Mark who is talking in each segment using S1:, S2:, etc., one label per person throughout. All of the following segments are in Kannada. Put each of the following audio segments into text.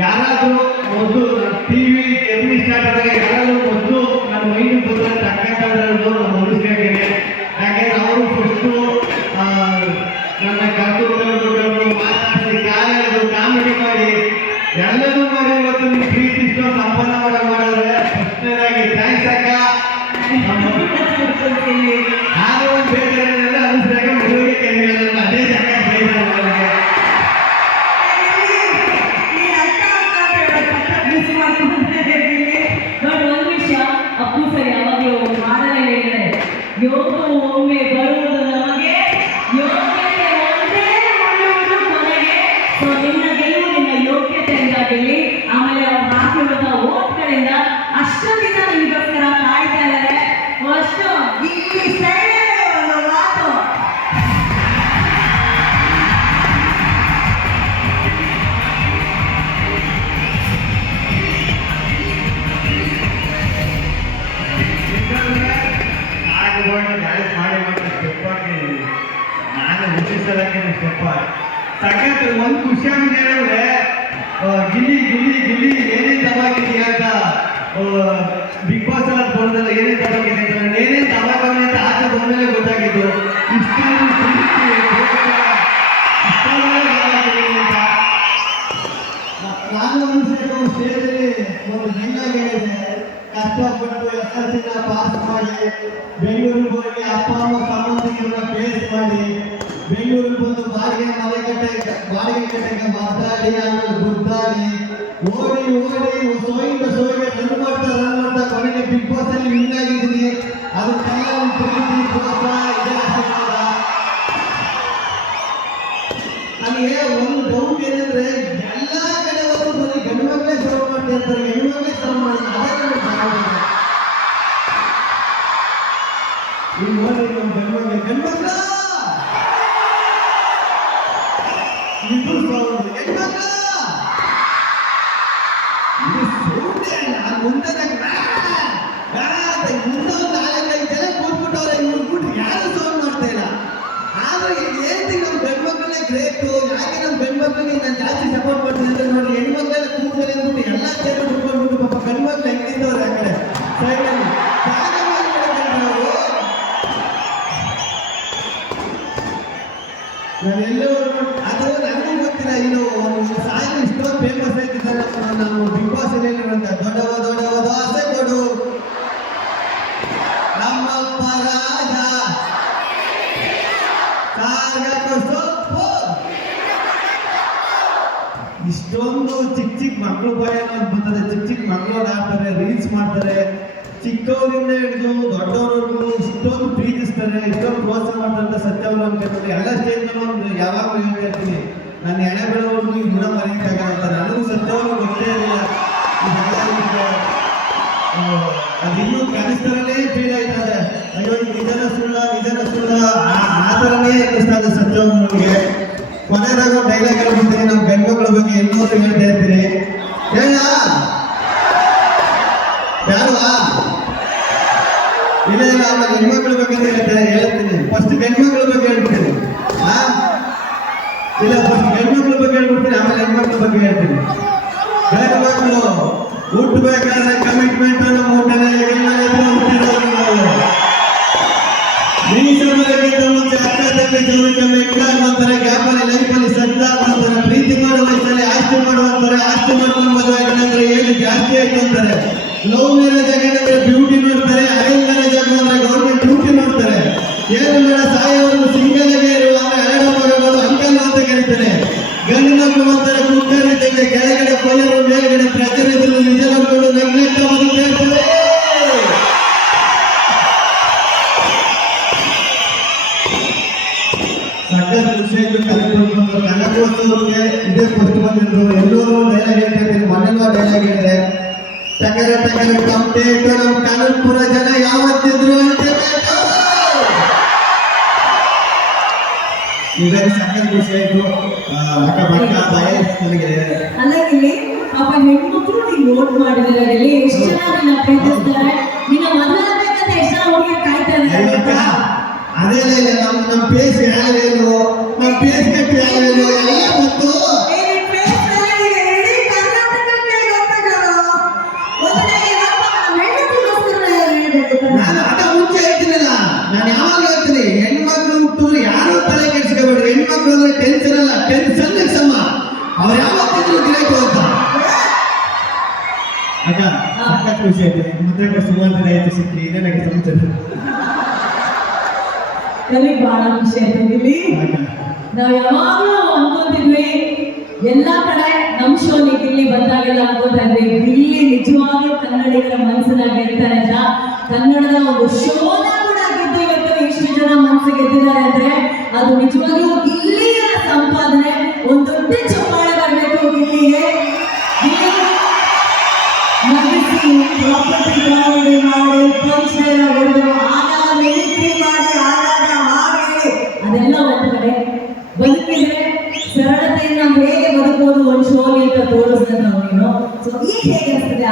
S1: ಯಾರಾದರೂ ಮೊದಲು ಟಿವಿ ವಿ ಸ್ಟಾರ್ಟ್ ಆದಾಗ ಯಾರಾದರೂ ಮೊದಲು ನಮ್ಮ ಮೈಂಡ್ ಬಂದ್ರೆ ತಕ್ಕಂಥದ್ದು
S2: ಸೊ ನಿನ್ನ ಗೆಲುವು ನಿನ್ನ ಯೋಗ್ಯತೆಯಿಂದ ಆಮೇಲೆ ಅವ್ರು ಹಾಕಿರುವಂತ ಓಟ್ಗಳಿಂದ ಅಷ್ಟು ದಿನ ಕಾಯ್ತಾ ಇದ್ದಾರೆ. ಅಷ್ಟು ಒಂದು ಮಾತು.
S1: ಮಾಡಿ ಮಾಡಿ ಸ್ಟೆಪ್ ನಾನು ಉಚಿಸಲಕ್ಕೆ ಸ್ಟೆಪ್ ಸಖತ್ ಒಂದು ಖುಷಿ ಆಗಿದೆ ಆ, ಗಿಲ್ಲಿ ಗಿಲ್ಲಿ ಗಿಲ್ಲಿ ಏನೇ ದಬಾಕಿದೀಯ ಅಂತ. ಬಿಗ್ ಬಾಸ್ ಎಲ್ಲ ತೋರಿದಲ್ಲ ಏನೇ ದಬಾಕಿದೆ ಅಂತ ನಾನು ಏನೇ ದಬಾಕವನೆ ಅಂತ ಆಚೆ ಬಂದಮೇಲೆ ಗೊತ್ತಾಗಿದ್ದು. ಅಂತ. ನಾನು ಅನಿಸಿದ ಸ್ಟೇಜಲ್ಲಿ ಒಂದು ಹೆಂಗಾಗಿ ಹೇಳಿದೆ ಕಷ್ಟಪಟ್ಟು ಎಸ್ ಎಲ್ ಪಾಸ್ ಮಾಡಿ ಬೆಂಗಳೂರಿಗೆ ಹೋಗಿ ಅಪ್ಪ ಅಮ್ಮ ಸಂಬಂಧಿಕರನ್ನ ಪ್ಲೇಸ್ ಮಾಡಿ ಬೆಂಗಳೂರಿಗೆ ಬಂದು ಬಾಡಿಗೆ ಮನೆ ಕಟ್ಟೆ ಬಾಡಿಗೆ ಕಟ್ಟೆಗೆ ಮಾತಾಡಿ ಆಮೇಲೆ ಗುದ್ದಾಡಿ ಓಡಿ ಓಡಿ ಸೋಯಿಂದ ಸೋಯಿಗೆ ರನ್ ಮಾಡ್ತಾ ರನ್ ಮಾಡ್ತಾ ಕೊನೆಗೆ ಬಿಗ್ ಬಾಸ್ ಅಲ್ಲಿ ವಿನ್ ಆಗಿದ್ದೀನಿ ಜಾಸ್ತಿ ಮಕ್ಕಳು ಭಯ ಅನ್ನೋದು ಬರ್ತದೆ. ಚಿಕ್ಕ ಚಿಕ್ಕ ಮಕ್ಕಳು ಹಾಕ್ತಾರೆ ರೀಲ್ಸ್ ಮಾಡ್ತಾರೆ. ಚಿಕ್ಕವರಿಂದ ಹಿಡಿದು ದೊಡ್ಡವರಿಗೂ ಇಷ್ಟೊಂದು ಪ್ರೀತಿಸ್ತಾರೆ, ಇಷ್ಟೊಂದು ಪ್ರೋತ್ಸಾಹ ಮಾಡ್ತಾರೆ ಅಂತ ಸತ್ಯವನ್ನು ಕೇಳ್ತಾರೆ ಎಲ್ಲ ಸ್ಟೇಜ್ ಒಂದು ಯಾವಾಗಲೂ ಹೇಳ್ತಾ ಇರ್ತೀನಿ. ನನ್ನ ಎಳೆ ಬೆಳವರೆಗೂ ಈ ಗುಣ ಮರೆಯಕ್ಕಾಗಲ್ಲ ಅಂತ. ನನಗೂ ಸತ್ಯವನ್ನು ಗೊತ್ತೇ ಇರಲಿಲ್ಲ. ಅದಿನ್ನೂ ಕನಿಷ್ಠರಲ್ಲೇ ಫೀಲ್ ಆಯ್ತದೆ. ಅಯ್ಯೋ ನಿಜನ ಸುಳ್ಳ ನಿಜನ ಸುಳ್ಳ. ಆ- ಥರನೇ ಅನ್ನಿಸ್ತಾ ಇದೆ ಸತ್ಯವನ್ನು ನಮಗೆ. ಕೊನೆಯದಾಗ ಡೈಲಾಗ್ ಹೇಳ್ಬಿಡ್ತೀನಿ. ನಮ್ಮ ಗಂಡ್ಮಕ್ಳ ಬಗ್ಗೆ ಎಲ್ಲರೂ ಹೇಳ್ತಾ ಇರ್ತೀನಿ. ಹೇಳ ಬೇಡವಾ ಇಲ್ಲ ಇಲ್ಲ ಆಮೇಲೆ ಹೆಣ್ಮಕ್ಳ ಬಗ್ಗೆ ಹೇಳ್ತೀನಿ. ಫಸ್ಟ್ ಗಂಡ್ಮಕ್ಳ ಬಗ್ಗೆ ಹೇಳ್ಬಿಡ್ತೀನಿ. ಆ? ಇಲ್ಲ ಫಸ್ಟ್ ಗಂಡ್ಮಕ್ಳ ಬಗ್ಗೆ ಹೇಳ್ಬಿಡ್ತೀನಿ, ಆಮೇಲೆ ಹೆಣ್ಮಕ್ಳ ಟಕರ ಟೊಮಟೇಟೊ ನಮ್ಮ ಕನಕಪುರ ಜನ ಯಾವತ್ತಿದ್ರು ಅಂತ
S2: ಅಲ್ಲ ಇಲ್ಲಿ ನೋಟ್ ಮಾಡಿದ್ರೆ ಇಲ್ಲಿ ಎಷ್ಟು ಜನ ನಿನ್ನ ಪ್ರೀತಿಸ್ತಾರೆ
S1: ಅದೇ ಇಲ್ಲ ನಮ್ಮ ಪೇಸ್ ಯಾವೇನು ಇದೇ ನನಗೆ
S2: ಬಹಳ ಖುಷಿ ಆಯ್ತು. ಇಲ್ಲಿ ನಾವು ಯಾವಾಗಲೂ ಯಾವಾಗ್ಲೂ ಅನ್ಕೊಂತಿದ್ವಿ ಎಲ್ಲಾ ಕಡೆ ನಮ್ಮ ಶೋ ಇಲ್ಲಿ ಬಂದಾಗೆಲ್ಲ ಅನ್ಕೋತಾ ಇದ್ವಿ. ಇಲ್ಲಿ ನಿಜವಾಗ್ಲೂ ಕನ್ನಡಿಗರ ಮನಸ್ಸನ್ನ ಗೆಲ್ತಾರೆ ಅಂತ. ಕನ್ನಡದ ಒಂದು ಶೋನ ಕೂಡ ಗೆದ್ದು ಇವತ್ತು ಇಷ್ಟು ಜನ ಮನಸ್ಸು ಗೆದ್ದಿದ್ದಾರೆ ಅಂದ್ರೆ ಅದು ನಿಜವಾಗ್ಲೂ ಇಲ್ಲಿಯ ಸಂಪಾದನೆ ಒಂದು ದೊಡ್ಡ ಚಪ್ಪಾಳೆ.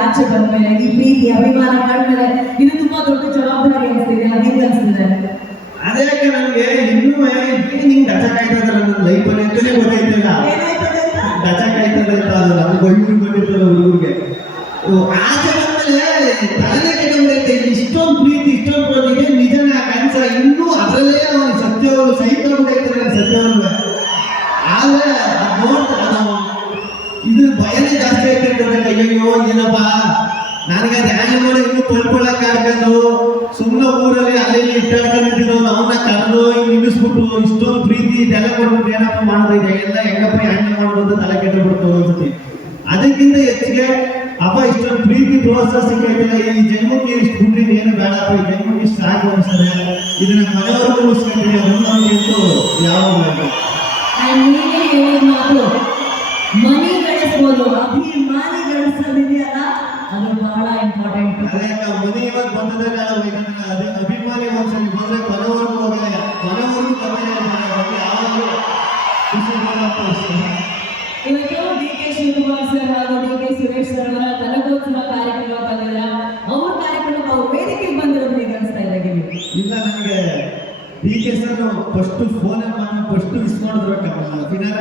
S2: ಆಚೆ ಬಂದ್ಮೇಲೆ ಈ ಪ್ರೀತಿ ಅಭಿಮಾನ ಕಂಡ್ಮೇಲೆ ಇದು ತುಂಬಾ ದೊಡ್ಡ ಜವಾಬ್ದಾರಿ ಅನಿಸ್ತಿದೆ ಹೇಗೆ ಅನಿಸ್ತಿದೆ
S1: ಅದೇ ನನಗೆ ಇನ್ನೂ ನಿಂಗೆ ಡಚ ಕಾಯ್ತದ ನನ್ನ ಅಲ್ಲಿ ಅಂತಲೇ ಗೊತ್ತಾಯ್ತಿಲ್ಲ ಡಚ ಕಾಯ್ತದೆ ಅಂತ ಅದು ನಮ್ಗೆ ಹುಡುಗರು ಬಂದಿರ್ತದೆ ಹುಡುಗರಿಗೆ ಆಚೆ ಬಂದ್ಮೇಲೆ ತಲೆನೇ ಇಷ್ಟೊಂದು ಪ್ರೀತಿ ಇಷ್ಟೊಂದು ಪ್ರೀತಿ ನಿಜನೇ ಕನಸ ಇನ್ನೂ ಅದರಲ್ಲೇ ಅವನು ಸತ್ಯವರು ಸಹಿತ ಬಿಡೈತೆ ಸತ್ಯವನ್ನು ಆದ್ರೆ ಅದ್ ನೋಡ್ತಾ ನಾವು ಇದು ಭಯನೇ ಜಾಸ್ತಿ ಆಗ್ತಿರ್ತದೆ ಅಯ್ಯೋ ಏನಪ್ಪ? ನನಗೆ ಅದು ಹ್ಯಾಂಗ್ ಮಾಡಿ ಇನ್ನೂ ಪಲ್ಕೊಳಕ್ ಆಡ್ಕೊಂಡು ಸುಮ್ಮನೆ ಊರಲ್ಲಿ ಅಲ್ಲಿ ಇಲ್ಲಿ ಇಟ್ಟಾಡ್ಕೊಂಡಿದ್ದು ಅವನ್ನ ಕರೆದು ಹಿಂಗ್ ನಿಲ್ಲಿಸ್ಬಿಟ್ಟು ಇಷ್ಟೊಂದು ಪ್ರೀತಿ ಇದೆಲ್ಲ ಕೊಡ್ಬಿಟ್ಟು ಏನಪ್ಪ ಮಾಡೋದು? ಇದೆಲ್ಲ ಹೆಂಗಪ್ಪ ಹ್ಯಾಂಡಲ್ ಮಾಡೋದು ಅಂತ ತಲೆ ಕೆಟ್ಟಬಿಡ್ತು ಅನ್ಸುತ್ತೆ. ಅದಕ್ಕಿಂತ ಹೆಚ್ಚಿಗೆ ಅಪ್ಪ ಇಷ್ಟೊಂದು ಪ್ರೀತಿ ಪ್ರೋತ್ಸಾಹ ಸಿಕ್ಕೈತಿಲ್ಲ ಈ ಜನ್ಮಕ್ಕೆ ಇಷ್ಟು ಹುಟ್ಟಿದ್ರೆ ಏನು ಬೇಡ ಈ ಜನ್ಮಕ್ಕೆ ಇಷ್ಟು ಸಾಕು ಅನ್ಸದೆ ಇದನ್ನ ಮನೆಯವ್ರಿಗೂ ಉಳಿಸ್ಕೊಂಡ್ರಿ ಅದನ್ನು ನಮ್ಗೆ ಎಷ್ಟು ಯಾವಾಗ
S2: And ನೀನೇ ಹೇಳಿದ ಮಾತು ಮನಿ ಗಳಿಸ್ಬೋದು ಅಭಿಮಾನಿ ಗಳಿಸೋದಿದೆಯಲ್ಲ ಅದು ಬಹಳ ಇಂಪಾರ್ಟೆಂಟ್
S1: ಅದೇ ಮನೆ ಇವಾಗ ಯಾಕಂದ್ರೆ ಅದೇ ಅಭಿಮಾನಿ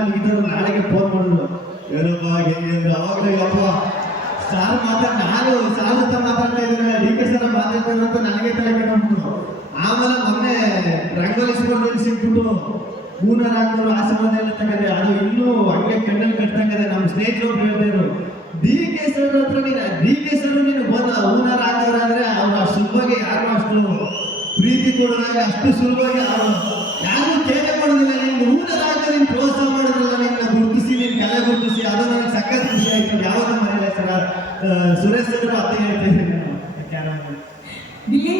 S1: ಮುಗಿದ್ರು ನಾಳೆಗೆ ಫೋನ್ ಮಾಡಿದ್ರು ಏನಪ್ಪ, ಹೆಂಗೆ ಅಂದ್ರೆ ಅವಾಗಲೇ ಅಪ್ಪ ಸಾರ್ ಮಾತಾಡ್ ನಾನು ಸಾರ್ ಜೊತೆ ಮಾತಾಡ್ತಾ ಇದ್ರೆ ಡಿ ಕೆ ಸರ್ ಮಾತಾಡ್ತಾ ಅಂತ ನನಗೆ ತಲೆ ಕೆಟ್ಟಬಿಟ್ರು ಆಮೇಲೆ ಮೊನ್ನೆ ರಂಗೋಲೇಶ್ವರ ನಿಲ್ಸಿಟ್ಬಿಟ್ಟು ಹೂನಾರ ಹಾಕೋರು ಆಶೀರ್ವಾದ ಎಲ್ಲ ತಗದೆ. ಅದು ಇನ್ನೂ ಹಂಗೆ ಕಣ್ಣಲ್ಲಿ ಕಟ್ತಂಗದೆ ನಮ್ಮ ಸ್ನೇಹಿತರು ಹೇಳ್ತಾರೆ ಡಿ ಕೆ ಸರ್ ಹತ್ರ ನೀನು ಡಿ ಕೆ ಸರ್ ನೀನು ಬಂದ ಊನರ್ ಹಾಕೋರಾದ್ರೆ ಅವ್ರು ಸುಲಭವಾಗಿ ಯಾರು ಅಷ್ಟು ಪ್ರೀತಿ ಕೊಡೋದಾಗ ಅಷ್ಟು ಸುಲಭವಾಗಿ ಅವರು ಯಾರು ಕೇಳೇ ಮಾಡೋದಿಲ್ಲ ನಿಮ್ಗೆ ಹೂನಾರ ಹಾಕೋ ನೀನು ಪ್ರೋತ್ಸಾಹ ಮಾಡೋದಿಲ್ಲ ನಿನ್ನ ಗುರುತಿಸಿ ನೀನು ಕಲೆ ಗುರುತಿಸಿ ಅದು ನನಗೆ ಸಖತ್ ಖುಷಿ ಆಯ್ತು ಯಾವಾಗ ಮನೆಯಲ್ಲ ಸರ್ ಸುರೇಶ್ ಸರ್ ಅತ್ತೆ ಹೇಳ್ತೀನಿ
S2: ಗಿಲ್ಲಿ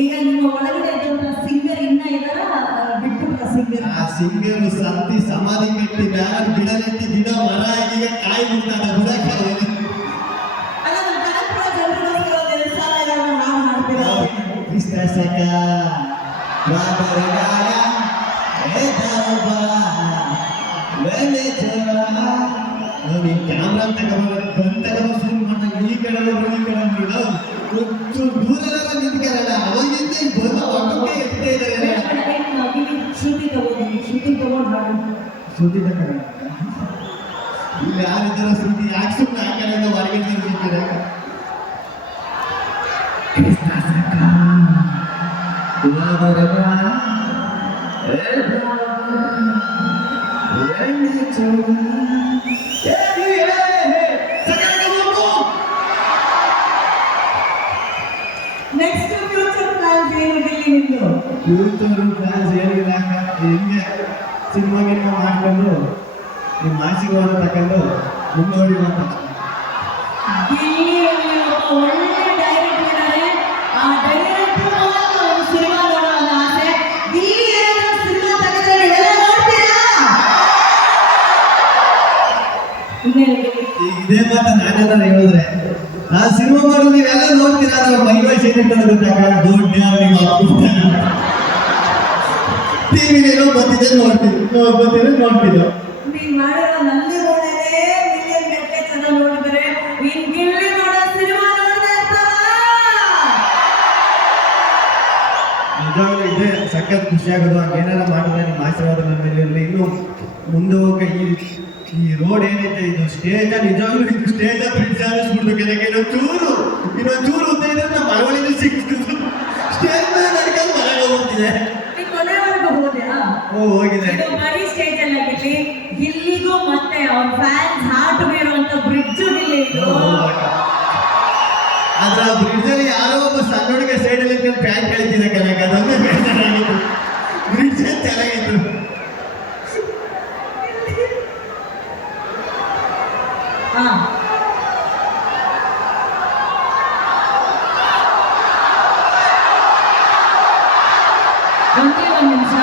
S2: ಈಗ ನಿಮ್ಮ ಒಳಗಡೆ ಇದ್ದಂತ ಸಿಂಗರ್ ಇನ್ನ ಇದಾರ ಬಿಟ್ಟು ಸಿಂಗರ್
S1: ಆ ಸಿಂಗರ್ ಸತ್ತಿ ಸಮಾಧಿ ಕಟ್ಟಿ ಬ್ಯಾರ ಗಿಡ ನೆಟ್ಟಿ ಗಿಡ ಮರ ಈಗ ಕಾಯಿ ಬಿಡ್ತಾರೆ ಬಿಡಕ್ಕೆ
S2: ಅಲ್ಲ ಜನರಿಗೋಸ್ಕರ ಸಾಲ ಏನಾದ್ರು ಹಾಡು ಹಾಡ್ತೀರಾ?
S1: ಕೃಷ್ಣ ನೋಡಿ ಕ್ಯಾಮ್ರಾ ತಗೊಂಡ್ರೆ ಗನ್ ತಗೊಂಡು ಶೂಟ್ ಮಾಡ್ದಂಗೆ ಈ ಕಡೆ ಈ ಕಡೆ ಈಗ ಬಂದು ಒಟ್ಟಕ್ಕೆ ಎತ್ತೇ ಇದ್ದಾರೆ
S2: ಶ್ರುತಿ ತಗೋತೀನಿ ಶ್ರುತಿ ತಗೊಂಡು
S1: ತಗೊಂಡ ಇಲ್ಲಿ ಯಾರಿದ್ದಾರ ಸುದ್ದಿ ಯಾಕೆ ಸುಮ್ಮನೆ ಆ ಕಡೆಯಿಂದ ಹೊರಗೆ ವಾದರಗ
S2: ನೆಕ್ಸ್ಟ್ ಫ್ಯೂಚರ್ ಪ್ಲಾನ್ಸ್ ಏನು ಗಿಲ್ಲಿ ನಿಮ್ದು?
S1: ಫ್ಯೂಚರ್ ಪ್ಲಾನ್ಸ್ ಏನಿಲ್ಲ ಹಿಂಗೆ ಸಿನಿಮಾ ಗಿನಿಮಾ ಮಾಡ್ಕೊಂಡು ನಿಮ್ಮ ಆಶೀರ್ವಾದ ತಗೊಂಡು
S2: ಒಳ್ಳೆ
S1: ಇದೇ ಮಾತ ನಾನೆಲ್ಲ ಹೇಳಿದ್ರೆ ಆ ಸಿನಿಮಾ ಮಾಡಲು ನೀವೆಲ್ಲ ನೋಡ್ತೀರಾ ನಾವು ಮೈ ವಯಸ್ಸು ಏನಿರ್ತಾನೆ ಗೊತ್ತಾಗ ದೊಡ್ಡ ಏನೋ ಬಂದಿದ್ದೆ ನೋಡ್ತೀವಿ ಬಂದಿದ್ರೆ ನೋಡ್ತಿದ್ದೋ
S2: ನೀನ್ ಮಾಡಿರೋ ನಲ್ಲಿ ನೋಡೇನೆ ಮಿಲಿಯನ್ ಗಟ್ಟಲೆ ಜನ ನೋಡಿದರೆ ನೀನ್ ಗಿಲ್ಲಿ ನೋಡೋ ಸಿನಿಮಾ ನೋಡ್ದೆ
S1: ನಿಜವಾಗ್ಲೂ ಇದೆ ಸಖತ್ ಖುಷಿ ಆಗೋದು. ಏನಾರ ಮಾಡಿದ್ರೆ ನಿಮ್ಮ ಆಶೀರ್ವಾದ ನನ್ನ ಮೇಲೆ ಇರಲಿ. ಇನ್ನು ಮುಂದೆ ಹೋಗಿ ಈ ಈ ರೋಡ್ ಏನೈತೆ ಇದು ಸ್ಟೇಜ್ ನಿಜವಾಗ್ಲೂ ಇದು ಸ್ಟೇಜ್ ಬ್ರಿಡ್ಜ್ ಅನ್ನಿಸ್ಬಿಡ್ತು ಕೆಲಕ್ಕೆ ಇನ್ನೊಂದು ಚೂರು ಇನ್ನೊಂದು ಚೂರು ಉದ್ದ ಇದ್ರೆ ನಮ್ಮ ಮರವಳಿಗೆ ಸಿಕ್ತು ಸ್ಟೇಜ್ ಮೇಲೆ ನಡ್ಕೊಂಡು ಮನೆಗೆ ಹೋಗ್ತಿದೆ. ಓ ಹೋಗಿದೆ.
S2: ಬರೀ ಸ್ಟೇಜ್ ಅಲ್ಲಿ ಆಗಿರ್ಲಿ ಗಿಲ್ಲಿಗೂ ಮತ್ತೆ ಅವ್ರ ಫ್ಯಾನ್ಸ್ ಹಾರ್ಟ್ ಇರುವಂತ ಬ್ರಿಡ್ಜ್ ಇಲ್ಲಿ ಇದು
S1: ಆದ್ರೆ ಆ ಬ್ರಿಡ್ಜ್ ಅಲ್ಲಿ ಯಾರೋ ಒಬ್ಬ ಸಣ್ಣ ಹುಡುಗ ಸೈಡ್ ಅಲ್ಲಿ ಪ್ಯಾಂಟ್ ಕಳಿತಿದೆ ಕನಕ ಅದೊಂದು ಬೇಜಾರಾಗಿತ್ತು ಬ್ರಿಡ್ಜ್ ಚೆನ್ನಾಗಿತ್ತು
S2: ಹಾ ಒಂದೇ ಒಂದು ನಿಮಿಷ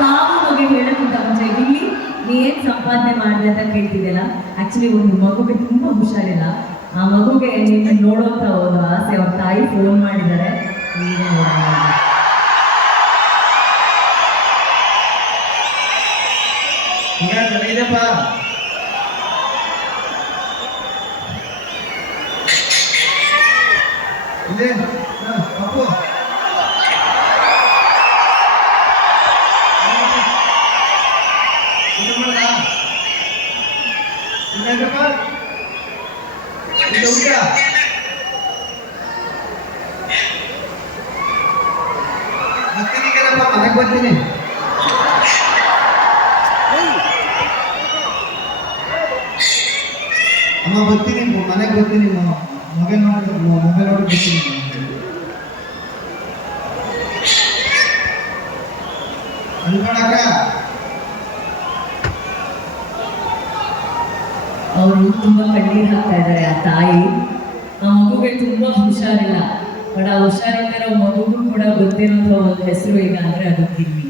S2: ಕಾವು ಬಗ್ಗೆ ಹೇಳಕ್ಕಿಂತ ಮುಂಚೆ ಇಲ್ಲಿ ನೀ ಏನ್ ಸಂಪಾದನೆ ಮಾಡಿದೆ ಅಂತ ಕೇಳ್ತಿದ್ದೆಲ್ಲ ಆಕ್ಚುಲಿ ಒಂದು ಮಗುಗೆ ತುಂಬಾ ಹುಷಾರಿಲ್ಲ ಆ ಮಗುಗೆ ನಿನ್ನ ನೋಡೋಂತ ಒಂದು ಆಸೆ ಅವ್ರ ತಾಯಿ ಫೋನ್ ಮಾಡಿದ್ದಾರೆ ಈಗ ನೋಡೋಣ.
S1: ಹಿಂಗಾದ್ರೆ ಇದಪ್ಪ ಇದೆ ಹಾ, ಅಪ್ಪು ಇದು ಮಾಡ್ಲಾ? ಹಿಂಗಾದ್ರಪ್ಪ? ಇದು ಊಟ? ಬರ್ತೀನಿ ಕಣಪ್ಪ, ಮನೆಗ್ ಬರ್ತೀನಿ ಅಮ್ಮ ಬರ್ತೀನಿ ಮನೆಗೆ ಬರ್ತೀನಿ ಮೊಬೈಲ್ ನೋಡಿ ಮೊಬೈಲ್ ನೋಡಿ ಬರ್ತೀನಿ ಅನ್ಕೊಳಕ್ಕ
S2: ಅವರು ತುಂಬ ಕಣ್ಣೀರು ಹಾಕ್ತಾ ಇದ್ದಾರೆ, ಆ ತಾಯಿ. ಆ ಮಗುಗೆ ತುಂಬ ಹುಷಾರಿಲ್ಲ. ಬಟ್ ಆ ಹುಷಾರಿಲ್ಲದಿರೋ ಮಗುಗೂ ಕೂಡ ಗೊತ್ತಿರೋಂಥ ಒಂದು ಹೆಸರು ಈಗ ಅಂದ್ರೆ ಅದು
S1: ಕಿಮ್ಮಿ.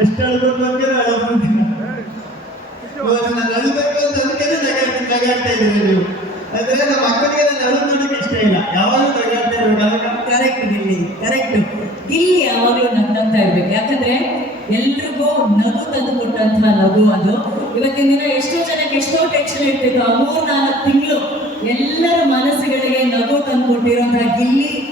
S1: ಎಷ್ಟು ಹೇಳ್ಬೇಕು ಅಂತ ಅದಕ್ಕೆ ನಗಾಡ್ತಾ ಇದ್ದೀನಿ ನೀವು. ಅಂದ್ರೆ ನಮ್ಮ ಅಕ್ಕನಿಗೆ ನಾನು ಅಳು ಇಷ್ಟ ಇಲ್ಲ. ಯಾವಾಗಲೂ ನಗಾಡ್ತಾ ಇರ್ಬೇಕು
S2: ಕರೆಕ್ಟ್ ಗಿಲ್ಲಿ ಕರೆಕ್ಟ್ ಗಿಲ್ಲಿ ಯಾವಾಗಲೂ ಅಂತ ಇರ್ಬೇಕು. ಯಾಕಂದ್ರೆ ಎಲ್ರಿಗೂ ನಗು ತಂದು ಕೊಟ್ಟಂತಹ ನಗು ಅದು. ಇವತ್ತಿನ ದಿನ ಎಷ್ಟೋ ಜನಕ್ಕೆ ಎಷ್ಟೋ ಟೆನ್ಷನ್ ಇರ್ತಿತ್ತು. ಆ ಮೂರ್ ನಾಲ್ಕು ತಿಂಗಳು ಎಲ್ಲರ ಮನಸ್ಸುಗಳಿಗೆ ನಗು ತಂದು ಕೊಟ್ಟಿರುವಂತಹ ಗಿಲ್ಲಿ